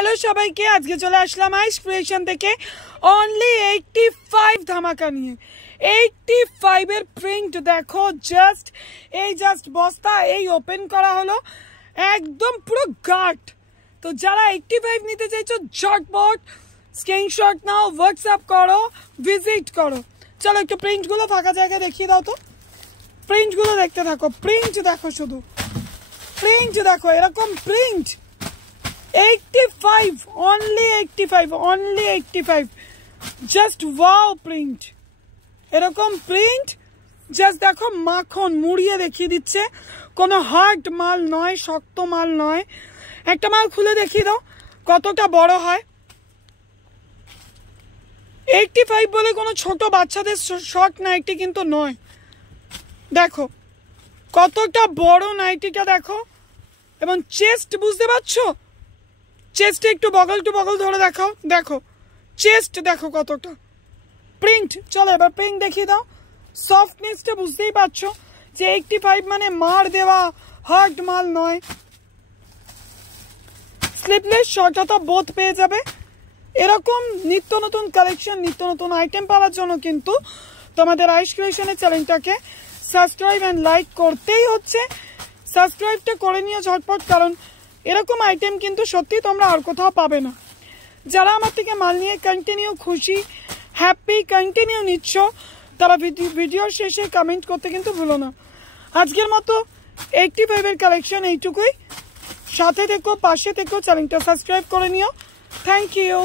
Hello সবাইকে, আজকে চলে আসলাম আইস ক্রিয়েশন থেকে অনলি 85 ধামাকা নিয়ে। 85 এর প্রিন্ট দেখো, জাস্ট বস্তা এই ওপেন করা হলো, একদম পুরো গাট। তো যারা 85 নিতে চাইছো ঝটপট স্ক্রিনশট নাও, হোয়াটসঅ্যাপ করো, ভিজিট করো। চলো একটু প্রিন্টগুলো ফাঁকা জায়গায় দেখিয়ে দাও তো। প্রিন্টগুলো দেখতে থাকো, প্রিন্ট দেখো, শুধু প্রিন্ট দেখো, এরকম print 85, only 85, just wow print. এরকম প্রিন্ট জাস্ট দেখো, মাখন মুড়িয়ে দেখিয়ে দিচ্ছে, কোনো হার্ড মাল নয়, শক্ত মাল নয়। একটা মাল খুলে দেখিয়ে দাও কতটা বড় হয়। 85 বলে কোনো ছোট বাচ্চাদের শর্ট নাইটি কিন্তু নয়। দেখো কতটা বড় নাইটিটা দেখো, এবং চেস্ট বুঝতে পারছো, চেস্টে একটু বগল টু বগল ধরে দেখাও, দেখো চেস্ট দেখো কতটা। প্রিন্ট, চলো এবার প্রিন্ট দেখিয়ে দাও। সফটনেসটা বুঝতেই পারছো যে 85 মানে মার দেওয়া হার্ড মাল নয়। স্লিপলেস শর্ট তো বোথ পেয়ে যাবে। এরকম নিত্য নতুন কালেকশন, নিত্য নতুন আইটেম পাওয়ার জন্য কিন্তু তোমাদের আইস ক্রিয়েশনের চ্যানেলটাকে সাবস্ক্রাইব অ্যান্ড লাইক করতেই হচ্ছে। সাবস্ক্রাইবটা করে নিও ঝটপট, কারণ এরকম আইটেম কিন্তু সত্যি তোমরা আর কোথাও পাবে না। যারা আমার থেকে মাল নিয়ে কন্টিনিউ খুশি, হ্যাপি, কন্টিনিউ নিচ্ছ, তারা ভিডিওর শেষে কমেন্ট করতে কিন্তু ভুলো না। আজকের মতো 85 এর কালেকশন এইটুকুই। সাথে থেকো, পাশে থেকো, চ্যানেলটা সাবস্ক্রাইব করে নিও। Thank you.